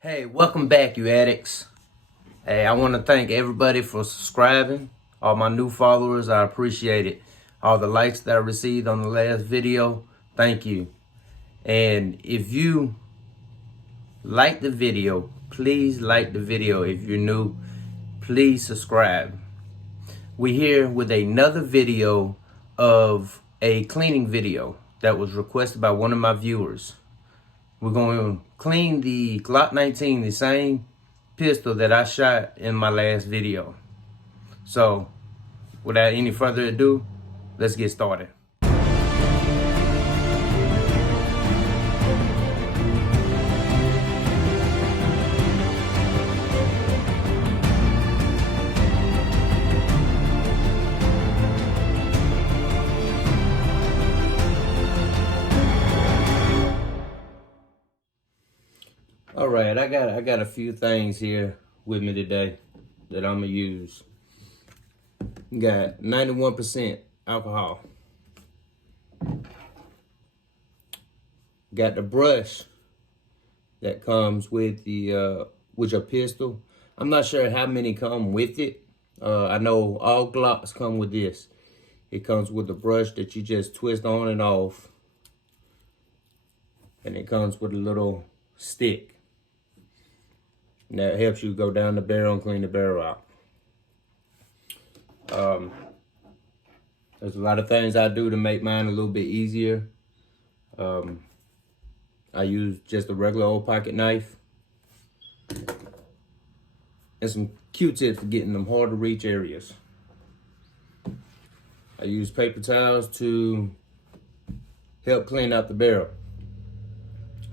Hey, welcome back, you addicts. Hey, I want to thank everybody for subscribing. All my new followers, I appreciate it. All the likes that I received on the last video, thank you. And if you like the video, please like the video. If you're new, please subscribe. We're here with another video of a cleaning video that was requested by one of my viewers. We're going to clean the Glock 19, the same pistol that I shot in my last video. So, without any further ado, let's get started. All right, I got a few things here with me today that I'm gonna use. Got 91% alcohol. Got the brush that comes with the with your pistol. I'm not sure how many come with it. I know all Glocks come with this. It comes with a brush that you just twist on and off, and it comes with a little stick. And that helps you go down the barrel and clean the barrel out. There's a lot of things I do to make mine a little bit easier. I use just a regular old pocket knife and some Q-tips for getting them hard to reach areas. I use paper towels to help clean out the barrel.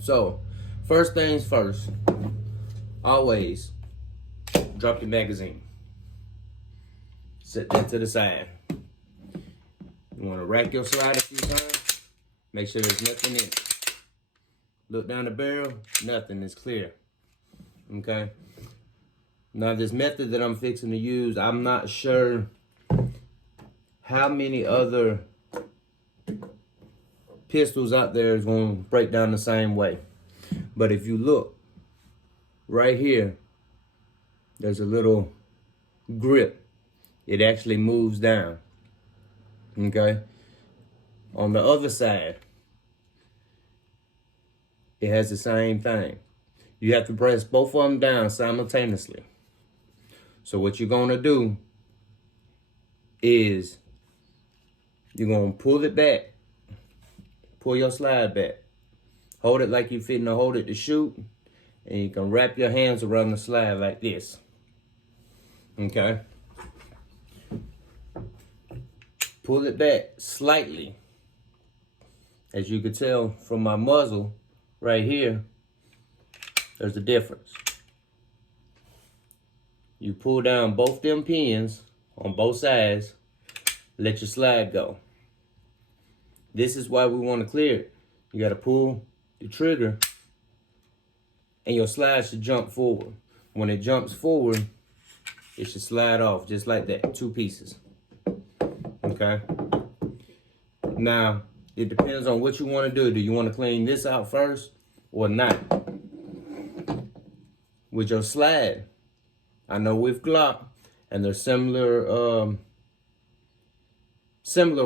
So, first things first, always drop your magazine. Set that to the side. You want to rack your slide a few times. Make sure there's nothing in it. Look down the barrel, nothing is clear. Okay? Now this method that I'm fixing to use, I'm not sure how many other pistols out there is going to break down the same way. But if you look right here, there's a little grip. It actually moves down. Okay? On the other side, it has the same thing. You have to press both of them down simultaneously. So what you're going to do is you're going to pull it back. Pull your slide back. Hold it like you're fitting to hold it to shoot. And you can wrap your hands around the slide like this. Okay? Pull it back slightly. As you can tell from my muzzle right here, there's a difference. You pull down both them pins on both sides, let your slide go. This is why we want to clear it. You got to pull the trigger and your slide should jump forward. When it jumps forward, it should slide off just like that, two pieces. Okay? Now, it depends on what you want to do. Do you want to clean this out first or not? With your slide, I know with Glock, and there's similar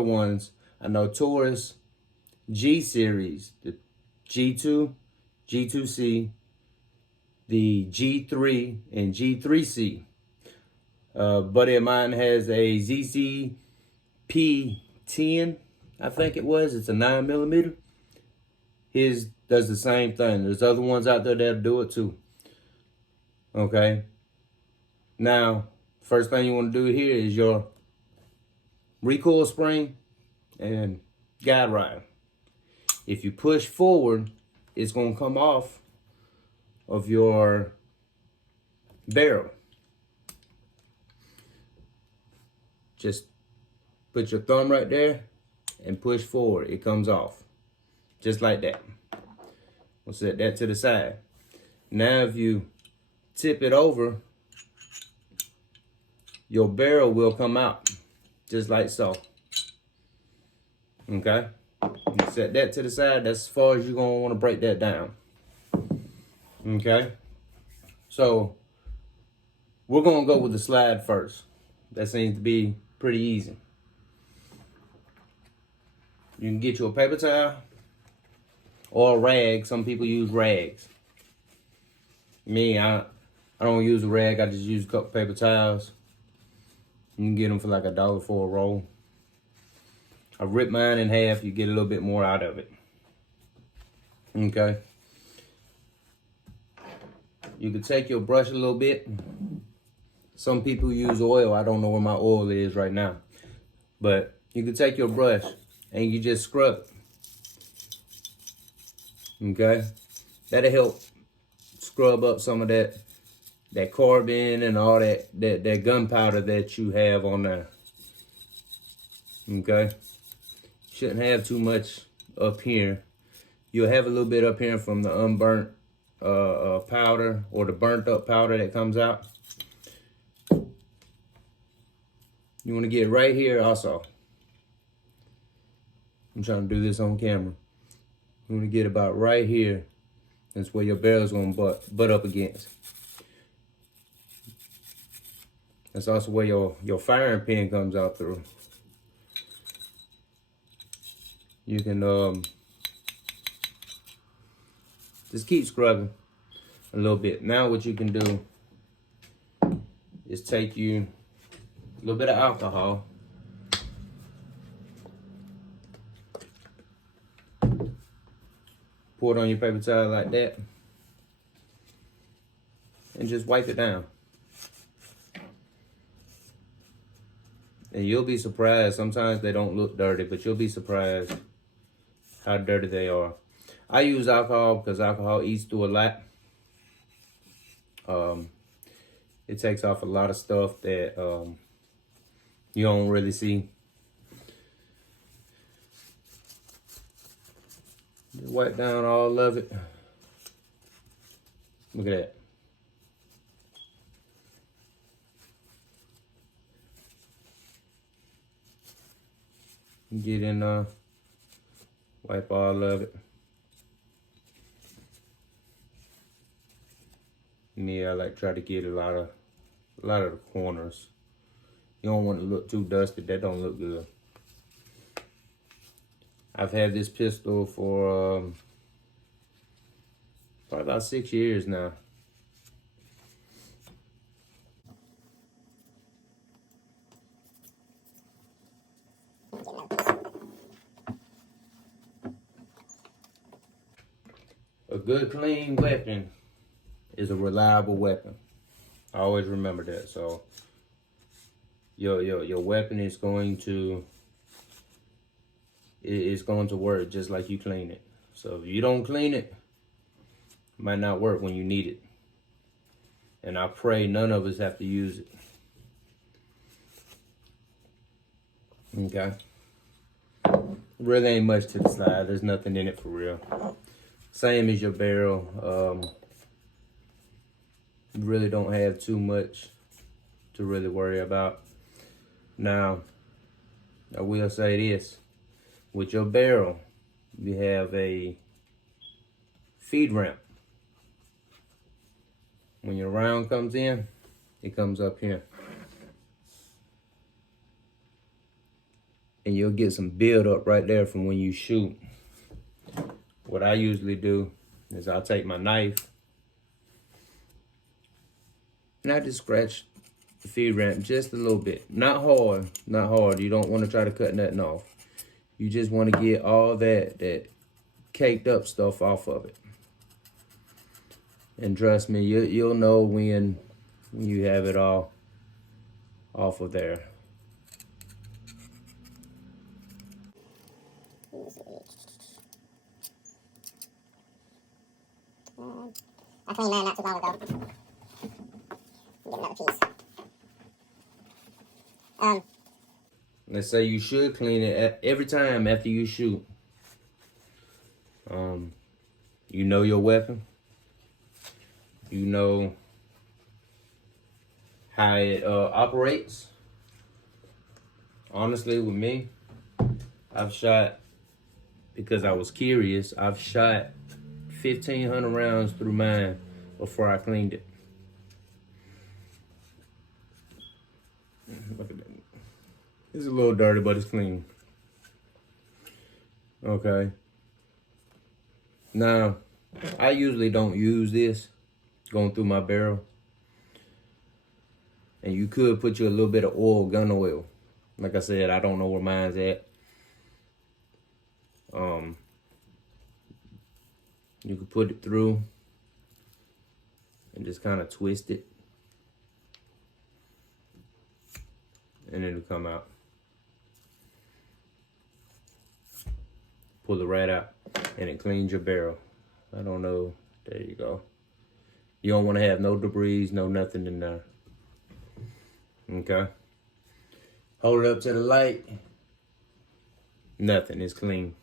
ones. I know Taurus G series, the G2, G2C, the G3, and G3C. Buddy of mine has a ZZP10, I think it was. It's a 9mm. His does the same thing. There's other ones out there that'll do it too. Okay. Now, first thing you want to do here is your recoil spring and guide rod. If you push forward, it's going to come off of your barrel. Just put your thumb right there and push forward. It comes off. Just like that. We'll set that to the side. Now if you tip it over, your barrel will come out. Just like so. Okay? You set that to the side. That's as far as you're going to want to break that down. Okay? So we're gonna go with the slide first. That seems to be pretty easy. You can get you a paper towel or a rag. Some people use rags. Me, I don't use a rag. I just use a couple paper towels. You can get them for like $1 for a roll. I rip mine in half. You get a little bit more out of it. Okay. You can take your brush a little bit. Some people use oil. I don't know where my oil is right now. But you can take your brush and you just scrub it. Okay? That'll help scrub up some of that carbon and all that gunpowder that you have on there. Okay? Shouldn't have too much up here. You'll have a little bit up here from the unburnt powder or the burnt up powder that comes out. You want to get right here also. I'm trying to do this on camera. You want to get about right here. That's where your barrel's going to butt up against. That's also where your firing pin comes out through. You can just keep scrubbing a little bit. Now what you can do is take you a little bit of alcohol. Pour it on your paper towel like that. And just wipe it down. And you'll be surprised. Sometimes they don't look dirty, but you'll be surprised how dirty they are. I use alcohol because alcohol eats through a lot. It takes off a lot of stuff that you don't really see. Just wipe down all of it. Look at that. Get in wipe all of it. Me, I like try to get a lot of the corners. You don't want to look too dusty. That don't look good. I've had this pistol for probably about 6 years now. A good clean weapon is a reliable weapon. I always remember that. So your weapon is going to work just like you clean it. So if you don't clean it, it might not work when you need it. And I pray none of us have to use it. Okay. Really ain't much to the slide. There's nothing in it for real. Same as your barrel. You really don't have too much to really worry about. Now, I will say this. With your barrel, you have a feed ramp. When your round comes in, it comes up here. And you'll get some build up right there from when you shoot. What I usually do is I'll take my knife and I just scratch the feed ramp just a little bit. Not hard, not hard. You don't want to try to cut nothing off. You just want to get all that caked up stuff off of it. And trust me, you'll know when you have it all off of there. I cleaned mine not too long ago. Get another piece. Let's say you should clean it every time after you shoot. You know your weapon. You know how it operates. Honestly, with me, I've shot, because I was curious, I've shot 1,500 rounds through mine before I cleaned it. Look at that. It's a little dirty, but it's clean. Okay. Now, I usually don't use this going through my barrel. And you could put you a little bit of oil, gun oil. Like I said, I don't know where mine's at. You could put it through and just kind of twist it. And it'll come out. Pull it right out and it cleans your barrel. I don't know. There you go. You don't want to have no debris, no nothing in there. Okay. Hold it up to the light. Nothing. It's clean.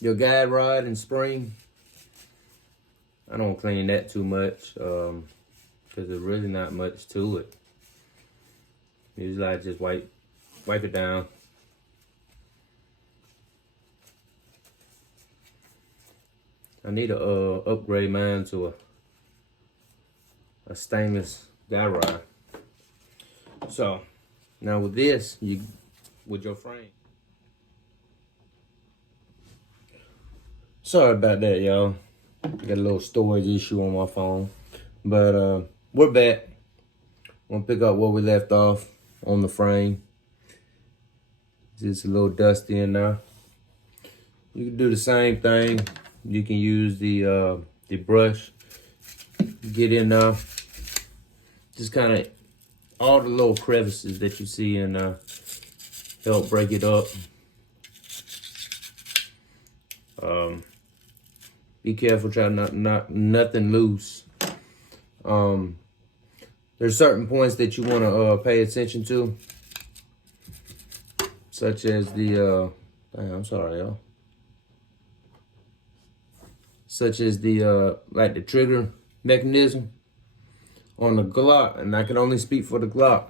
Your guide rod and spring, I don't clean that too much because there's really not much to it. Usually I just wipe it down. I need to upgrade mine to a stainless guide rod. So now with this, with your frame. Sorry about that, y'all. Got a little storage issue on my phone. But we're back. I'm gonna pick up where we left off on the frame. It's just a little dusty in there. You can do the same thing. You can use the brush. Get in there. Just kind of all the little crevices that you see in there. Help break it up. Be careful, try not nothing loose. There's certain points that you want to pay attention to, such as the I'm sorry, y'all. Such as the like the trigger mechanism on the Glock, and I can only speak for the Glock.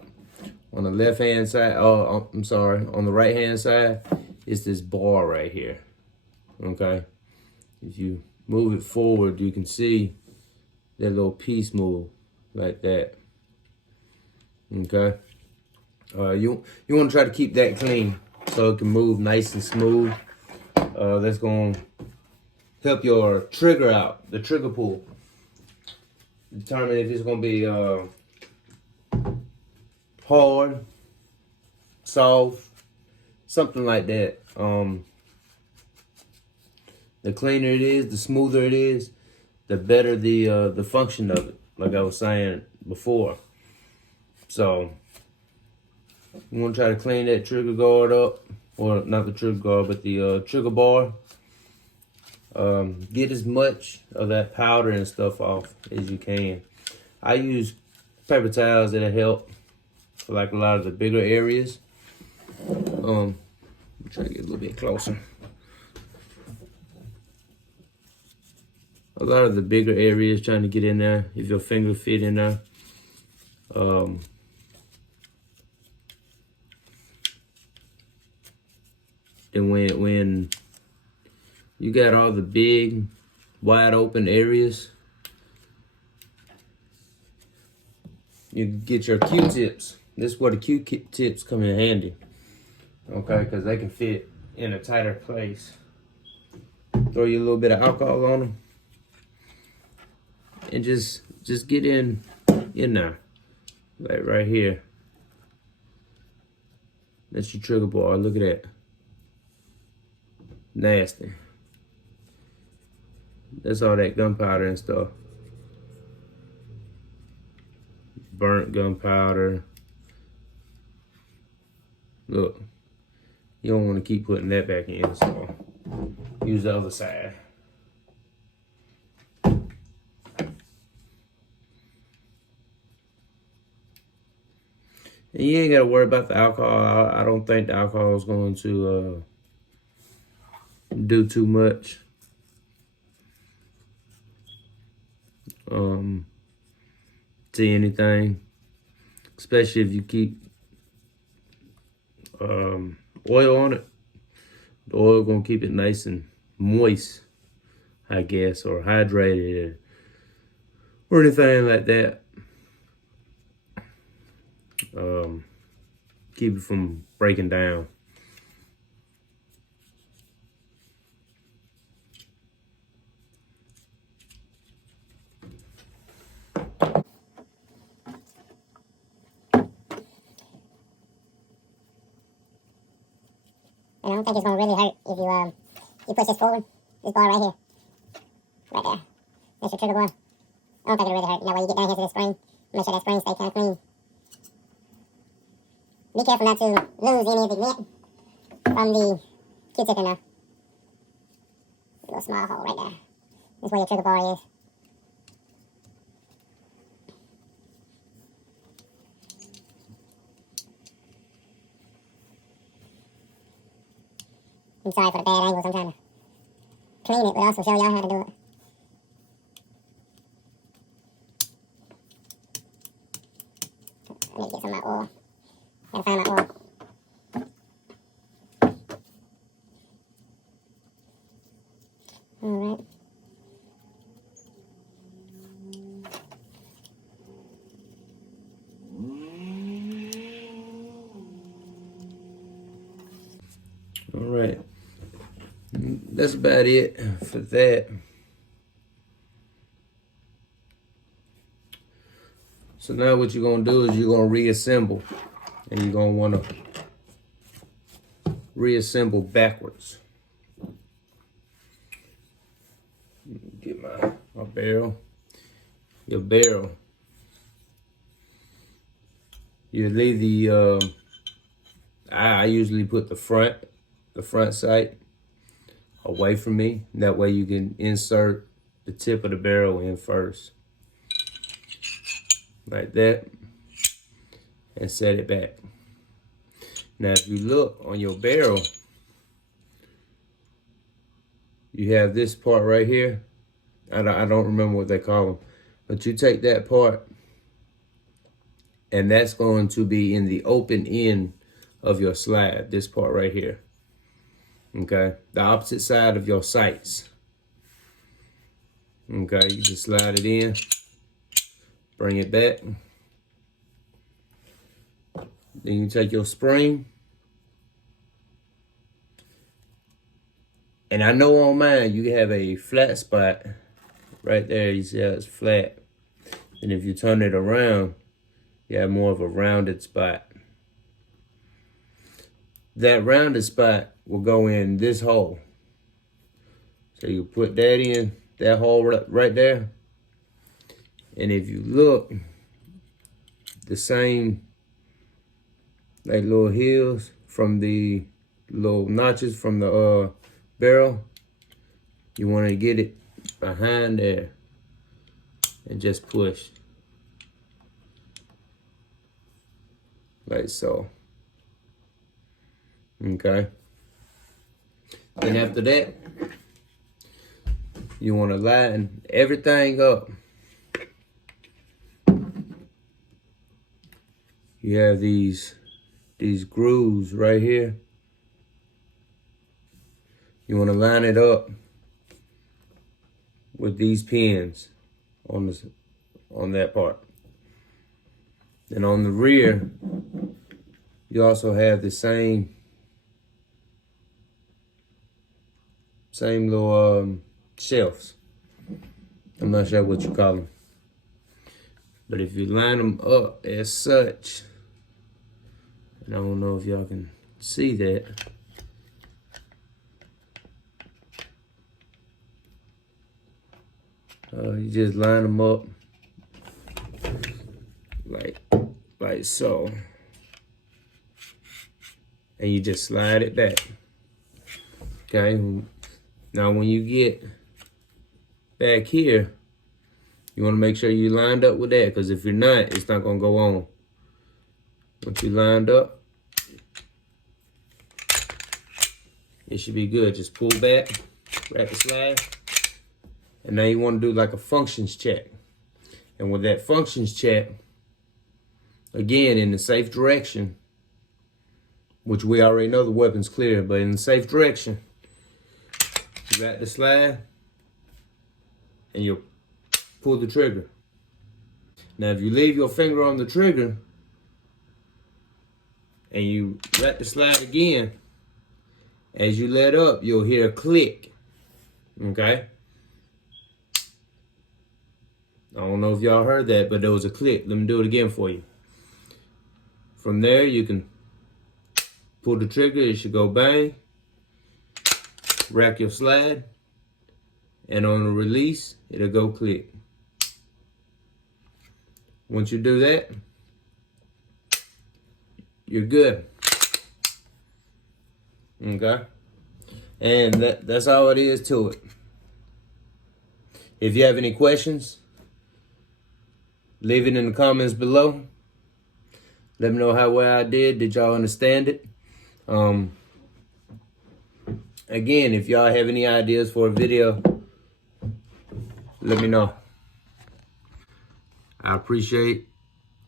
On the left hand side, I'm sorry, on the right hand side is this bar right here. Okay, if you move it forward, you can see that little piece move like that. Okay, you want to try to keep that clean so it can move nice and smooth. That's gonna help your trigger out, the trigger pull. Determine if it's gonna be hard, soft, something like that. The cleaner it is, the smoother it is, the better the function of it, like I was saying before. So you want to try to clean that trigger guard up, or not the trigger guard, but the trigger bar. Get as much of that powder and stuff off as you can. I use paper towels that'll help for like a lot of the bigger areas. Try to get a little bit closer. A lot of the bigger areas, trying to get in there, if your finger fit in there. And when you got all the big, wide open areas, you get your Q-tips. This is where the Q-tips come in handy. Okay, because they can fit in a tighter place. Throw you a little bit of alcohol on them. And just get in there, like right here. That's your trigger bar. Look at that. Nasty. That's all that gunpowder and stuff. Burnt gunpowder. Look, you don't want to keep putting that back in, so use the other side. And you ain't got to worry about the alcohol. I don't think the alcohol is going to do too much. To anything, especially if you keep oil on it. The oil gonna keep it nice and moist, I guess, or hydrated, or anything like that. Keep it from breaking down. And I don't think it's gonna really hurt if you push this forward. This bar right here, right there. That's your trigger bar. I don't think it'll really hurt. That way you get down here to the spring. Make sure that spring stays kind of clean. Be careful not to lose any of the lint from the Q-tip in there. A little small hole right there. That's where your trigger bar is. I'm sorry for the bad angles. I'm trying to clean it, but also show y'all how to do it. I need to get some of my oil. Gotta find my oil. Alright. Alright. That's about it for that. So now what you're going to do is you're going to reassemble. And you're going to want to reassemble backwards. Get my barrel. Your barrel. You leave the, I usually put the front sight away from me. That way you can insert the tip of the barrel in first. Like that. And set it back. Now if you look on your barrel, you have this part right here. I don't remember what they call them. But you take that part, and that's going to be in the open end of your slab, this part right here. Okay, the opposite side of your sights. Okay, you just slide it in, bring it back. Then you take your spring. And I know on mine, you have a flat spot right there. You see how it's flat. And if you turn it around, you have more of a rounded spot. That rounded spot will go in this hole. So you put that in, that hole right there. And if you look, the same like little hills from the little notches from the barrel, you want to get it behind there and just push like so. Okay, then after that, you want to line everything up. You have these grooves right here. You want to line it up with these pins on that part. And on the rear, you also have the same little shelves. I'm not sure what you call them. But if you line them up as such, and I don't know if y'all can see that. You just line them up like so. And you just slide it back. Okay, now when you get back here, you want to make sure you lined up with that, because if you're not, it's not going to go on. Once you lined up, it should be good. Just pull back, wrap the slab, and now you want to do like a functions check. And with that functions check, again, in the safe direction, which we already know the weapon's clear, but in the safe direction, you got the slide, and you pull the trigger. Now, if you leave your finger on the trigger, and you let the slide again, as you let up, you'll hear a click. Okay? I don't know if y'all heard that, but there was a click. Let me do it again for you. From there, you can pull the trigger. It should go bang. Rack your slide. And on the release, it'll go click. Once you do that, you're good. Okay? And that's all it is to it. If you have any questions, leave it in the comments below. Let me know how well I did. Did y'all understand it? Again, if y'all have any ideas for a video, let me know. I appreciate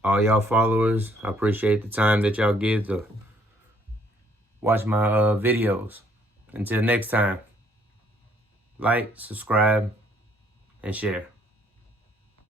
all y'all followers. I appreciate the time that y'all give to watch my videos. Until next time, like, subscribe, and share.